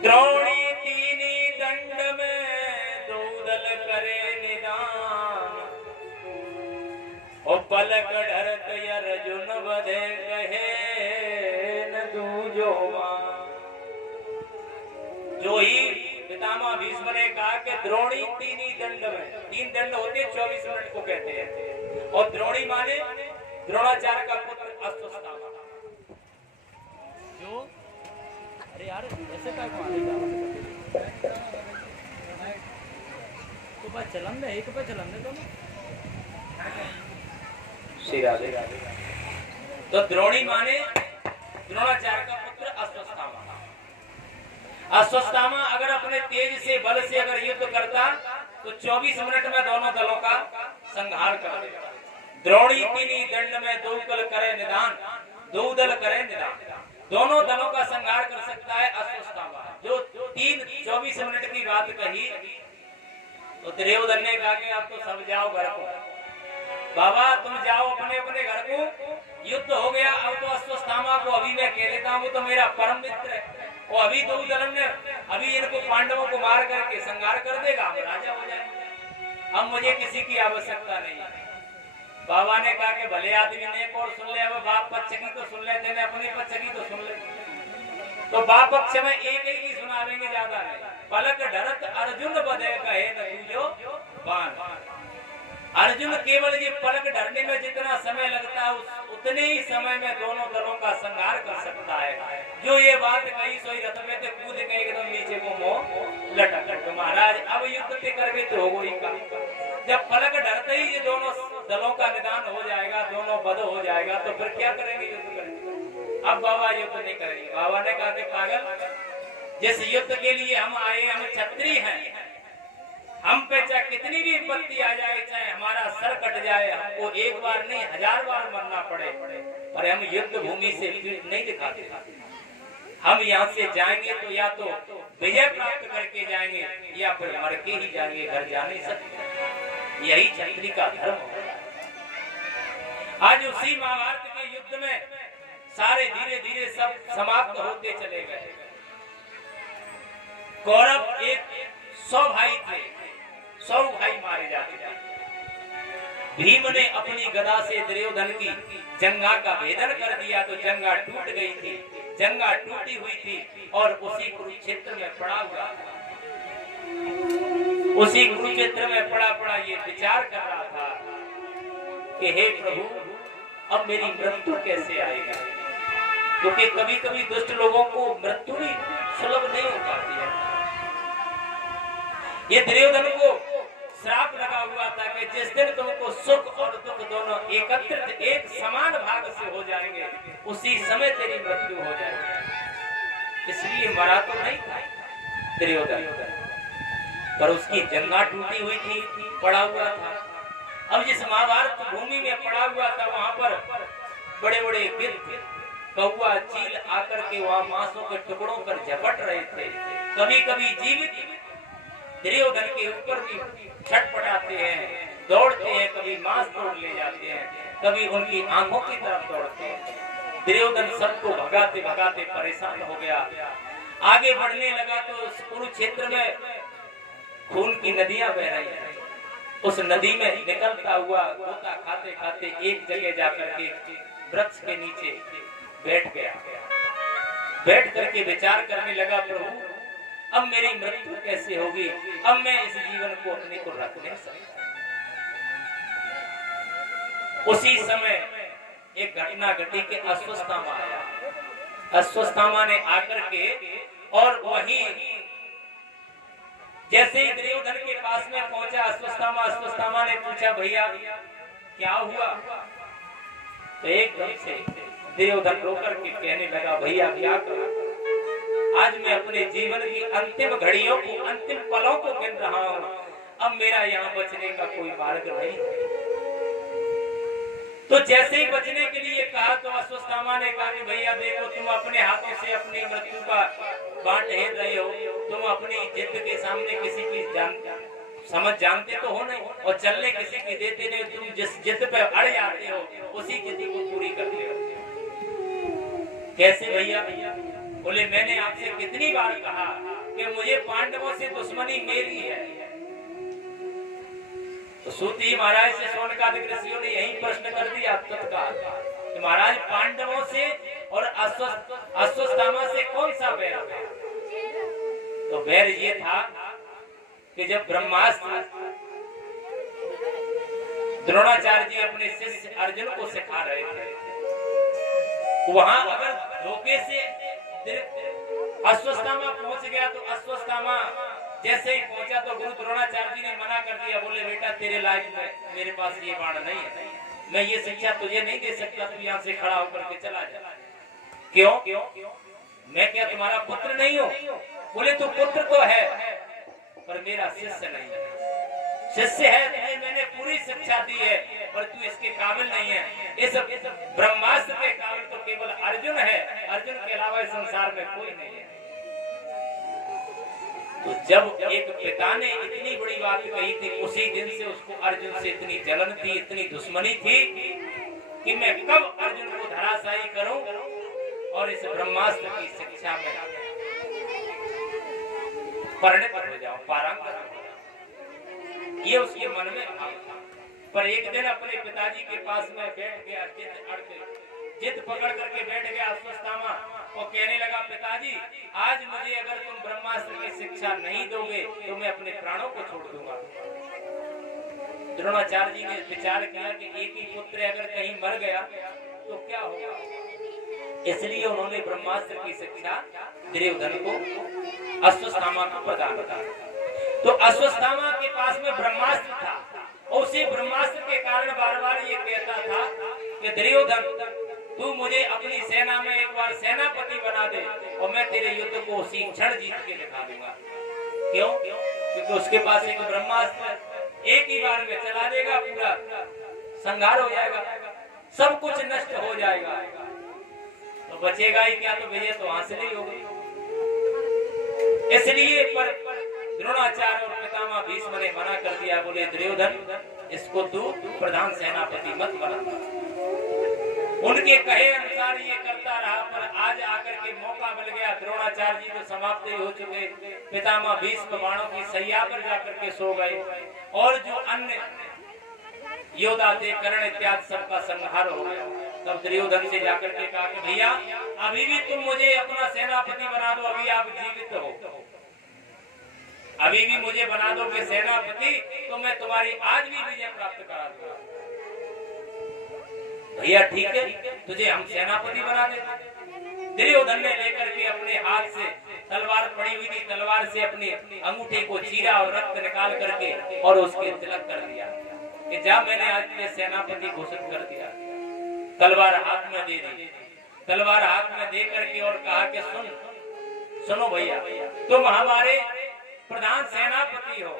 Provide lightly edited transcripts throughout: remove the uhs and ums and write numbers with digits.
द्रोणी तीनी दंड में दूदल करे निदान, और पलक डरत अर्जुन बधे कहे न दूजो जो ही पितामह भीष्म ने कहा कि द्रोणी तीनी दंड में, 3 दंड होते 24 मिनट को कहते हैं, और द्रोणी माने द्रोणाचार्य का पुत्र अश्वत्थामा। जो अरे यार ऐसे का तो बस चलन दे, एक पे चलन दे दोनों श्री राधे। तो द्रोणी माने द्रोणाचार्य का पुत्र अश्वत्थामा। अश्वत्थामा अगर अपने तेज से बल से अगर युद्ध करता तो 24 मिनट में दोनों दलों का संहार कर देगा। द्रोणी तीनी दंड में दूकल करे निदान, दो दल करे निदान, दोनों दलों का संहार कर सकता है अश्वत्थामा। जो 24 मिनट की बात कही तो दुर्योधन ने कहा कि अब तो सब जाओ घर को, बाबा तुम जाओ अपने अपने घर को, युद्ध हो गया, अब तो अश्वत्थामा को अभी मैं कह लेता हूँ, वो तो मेरा परम मित्र है, वो अभी दुर्योधन ने अभी इनको पांडवों को मार करके संहार कर देगा, हम राजा हो जाएंगे, अब मुझे किसी की आवश्यकता नहीं है। बाबा ने कहा कि भले आदमी ने एक और सुन ले, अब बाप पक्ष की तो सुन लेते हैं, अपने पक्ष की तो सुन ले, तो बाप पक्ष में एक ही सुनावेंगे, ज्यादा नहीं। पलक डरत अर्जुन बधे कहे न दूजो बाण। अर्जुन केवल ये पलक डरने में जितना समय लगता है उतने ही समय में दोनों दलों का संहार कर सकता है। जो ये बात कही सोई रथ में तो कूद के एकदम नीचे को मुंह लटक, महाराज अब युद्ध ते करके तो होगो ही का। जब पलक डरते ही ये दोनों दलों का निदान हो जाएगा, दोनों बध हो जाएगा, तो फिर क्या करेंगे, युद्ध करेंगे। अब बाबा युद्ध नहीं करेंगे। बाबा ने कहा कि पागल, जिस युद्ध के लिए हम आए, हम क्षत्रिय हैं, हम पे चाहे कितनी भी विपत्ति आ जाए, चाहे हमारा सर कट जाए, हमको एक बार नहीं 1000 बार मरना पड़े, पर हम युद्ध भूमि से पीठ नहीं दिखाते। हम यहाँ से जाएंगे तो या तो विजय प्राप्त करके जाएंगे या फिर मर के ही जाएंगे, घर जा नहीं सकते। यही क्षत्रिय का धर्म है। आज उसी महाभारत के युद्ध में सारे धीरे धीरे सब समाप्त होते चले गए। कौरव एक 100 भाई थे, 100 भाई मारे जाते थे। भीम ने अपनी गदा से दुर्योधन की जंगा का भेदन कर दिया तो जंगा टूट गई थी, जंगा टूटी हुई थी और उसी कुरुक्षेत्र में पड़ा हुआ था। उसी कुरुक्षेत्र में पड़ा पड़ा ये विचार कर रहा था कि हे प्रभु, अब मेरी मृत्यु कैसे आएगी, क्योंकि कभी कभी दुष्ट लोगों को मृत्यु भी सुलभ नहीं हो पाती है। ये दुर्योधन को श्राप लगा हुआ था कि जिस दिन तुमको सुख और दुख दोनों एकत्रित एक समान भाग से हो जाएंगे, उसी समय तेरी मृत्यु हो जाएगी। इसलिए मरा तो नहीं था दुर्योधन, पर उसकी जंगा टूटी हुई थी, पड़ा हुआ था। अब जिस महाभारत भूमि में पड़ा हुआ था, वहां पर बड़े बड़े गिद्ध, कौवा, चील आकर के वहां मांसों के टुकड़ों पर झपट रहे थे। कभी कभी जीवित दुर्योधन के ऊपर भी छटपटाते हैं, दौड़ते हैं, कभी मांस तोड़ ले जाते हैं, कभी उनकी आंखों की तरफ दौड़ते हैं। दुर्योधन सबको भगाते भगाते परेशान हो गया। आगे बढ़ने लगा तो उस कुरुक्षेत्र में खून की नदियां बह रही हैं। उस नदी में निकलता हुआ गोता खाते खाते एक जगह जाकर के वृक्ष के नीचे बैठ गया। बैठ करके विचार करने लगा, प्रभु अब मेरी मृत्यु कैसे होगी, अब मैं इस जीवन को अपने को रख नहीं सकता। उसी समय एक घटना घटी कि अश्वत्थामा आया। अश्वत्थामा ने आकर के और वही जैसे ही दुर्योधन के पास में पहुंचा अश्वत्थामा ने पूछा, भैया क्या हुआ? तो एकदम से दुर्योधन रोकर के कहने लगा, भैया क्या करूं, आज मैं अपने जीवन की अंतिम घड़ियों को, अंतिम पलों को गिन रहा हूं, अब मेरा यहाँ बचने का कोई मार्ग नहीं है। तो जैसे ही बचने के लिए कहा तो अश्वत्थामा ने कहा कि भैया देखो, तुम अपने हाथों से अपनी मृत्यु का बांट हेर रहे हो, तुम अपनी जिद के सामने किसी की समझ जानते तो हो नहीं, और चलने किसी की देते नहीं, तुम जिस जिद पे अड़ जाते हो उसी जिद को पूरी करते हो। कैसे भैया? बोले मैंने आपसे कितनी बार कहा कि मुझे पांडवों से दुश्मनी मेरी है। तो सूती महाराज से शौनकादिक ऋषियों ने यही प्रश्न कर दिया तत्काल कि महाराज पांडवों से और अश्वत्थामा से कौन सा बैर है? तो बैर ये था कि जब ब्रह्मास्त्र द्रोणाचार्य जी अपने शिष्य अर्जुन को सिखा रहे थे, वहां अगर धोखे से अश्वत्थामा पहुंच गया तो अश्वत्थामा जैसे ही पहुंचा तो गुरु द्रोणाचार्य जी ने मना कर दिया। बोले बेटा तेरे लायक में मेरे पास ये बाण नहीं है, मैं ये शिक्षा तुझे नहीं दे सकता, तू यहाँ से खड़ा होकर के चला जा। क्यों? मैं क्या तुम्हारा पुत्र नहीं हूँ? बोले तू पुत्र तो है पर मेरा शिष्य नहीं है। शिष्य है तुझे मैंने पूरी शिक्षा दी है पर तू इसके काबिल नहीं है। इस ब्रह्मास्त्र के काबिल तो केवल अर्जुन है, अर्जुन के अलावा इस संसार में कोई नहीं है। तो जब एक पिता ने इतनी बड़ी बात कही थी, उसी दिन से उसको अर्जुन से इतनी जलन थी, इतनी दुश्मनी थी कि मैं कब अर्जुन को धराशायी करूं और इस ब्रह्मास्त्र की शिक्षा में परिणत हो जाऊं, पारंगत हो जाऊं। ये उसके मन में भाव था। पर एक दिन अपने पिताजी के पास में बैठ गया, जिद पकड़ करके बैठ गया अश्वत्थामा और कहने लगा पिताजी आज मुझे अगर तुम ब्रह्मास्त्र की शिक्षा नहीं दोगे तो मैं अपने प्राणों को छोड़ दूंगा। द्रोणाचार्य जी ने विचार किया कि एक ही पुत्र अगर कहीं मर गया तो क्या होगा, इसलिए उन्होंने ब्रह्मास्त्र की शिक्षा दुर्योधन को अश्वत्थामा को प्रदान किया। तो अश्वत्थामा के पास में ब्रह्मास्त्र था और उसी ब्रह्मास्त्र के कारण बार बार ये कहता था कि दुर्योधन तू मुझे अपनी सेना में एक बार सेनापति बना दे और मैं तेरे युद्ध को उसी क्षण जीत के दिखा दूंगा। क्यों? क्योंकि उसके पास एक ब्रह्मास्त्र एक ही बार में चला देगा, पूरा संहार हो जाएगा, सब कुछ नष्ट हो जाएगा, तो बचेगा ही क्या, तो विजय तो हासिल ही होगी। इसलिए पर द्रोणाचार्य और पितामह भीष्म ने मना कर दिया। बोले दुर्योधन इसको तू प्रधान सेनापति मत बना। उनके कहे अनुसार ये करता रहा पर आज आकर के मौका मिल गया। द्रोणाचार्य जी तो समाप्त हो चुके, पितामह भीष्म बाणों की सैया पर जाकर के सो गए और जो अन्य योद्धा थे कर्ण इत्यादि सबका संहार हो गया। तब दुर्योधन से जाकर के कहा कि भैया अभी भी तुम मुझे अपना सेनापति बना दो, अभी आप जीवित हो, अभी भी मुझे बना दो कि सेनापति तो मैं तुम्हारी आज भी विजय प्राप्त करा दूंगा। भैया ठीक है तुझे हम सेनापति बना देते। दुर्योधन ने लेकर के अपने हाथ से तलवार पड़ी हुई थी, तलवार से अपने अंगूठे को चीरा और रक्त निकाल करके और उसके तिलक कर दिया कि जा मैंने आज तुझे सेनापति घोषित कर दिया। तलवार हाथ में दे दी, तलवार हाथ में दे करके और कहा कि सुनो भैया तुम हमारे प्रधान सेनापति हो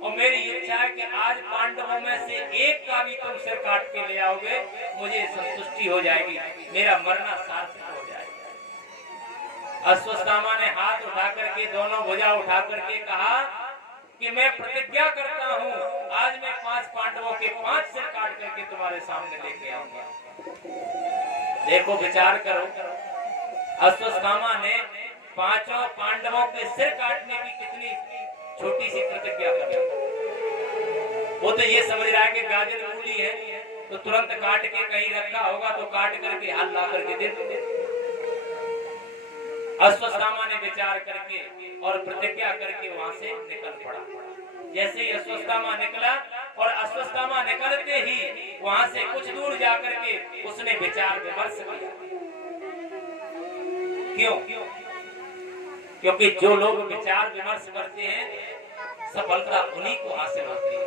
और मेरी इच्छा है कि आज पांडवों में से एक का भी तुम सिर काट के ले आओगे, मुझे संतुष्टि हो जाएगी, मेरा मरना सार्थक हो जाएगा। अश्वत्थामा ने हाथ उठा करके दोनों भुजा उठा करके कहा कि मैं प्रतिज्ञा करता हूँ आज मैं 5 पांडवों के 5 सिर काट करके तुम्हारे सामने लेके आऊंगा। देखो विचार करो, अश्वत्थामा ने 5 पांडवों के सिर काटने की कितनी छोटी सी प्रतिज्ञा कर रहा। वो तो ये समझ रहा है कि गाजर मूली है तो तुरंत काट के कहीं रखा होगा तो काट करके हाल ला करके दे दो। अश्वत्थामा ने विचार करके और प्रतिज्ञा करके वहां से निकल पड़ा। जैसे ही अश्वत्थामा निकला और अश्वत्थामा निकलते ही वहां से कुछ दूर जाकर के उसने विचार विमर्श किया। क्यों? क्योंकि जो लोग विचार विमर्श करते हैं सफलता उन्हीं को हासिल होती है।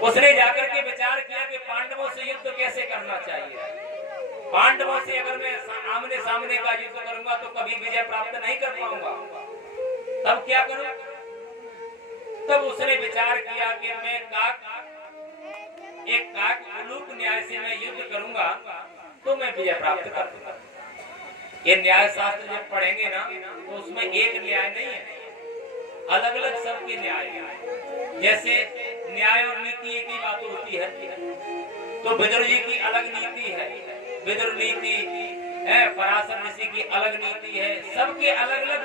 उसने जाकर के विचार किया कि पांडवों से युद्ध कैसे करना चाहिए। पांडवों से अगर मैं आमने सामने का युद्ध करूंगा तो कभी विजय प्राप्त नहीं कर पाऊंगा, तब क्या करूं? तब उसने विचार किया कि मैं एक काक उलूक न्याय से मैं युद्ध करूंगा तो मैं विजय प्राप्त कर दूंगा। ये न्याय शास्त्र जब पढ़ेंगे ना तो उसमें एक न्याय नहीं है, अलग अलग सबके न्याय है। जैसे न्याय और नीति एक ही बात होती है तो विदुर जी की अलग नीति है, विदुर नीति, है, पराशर ऋषि की अलग नीति है, सबके अलग अलग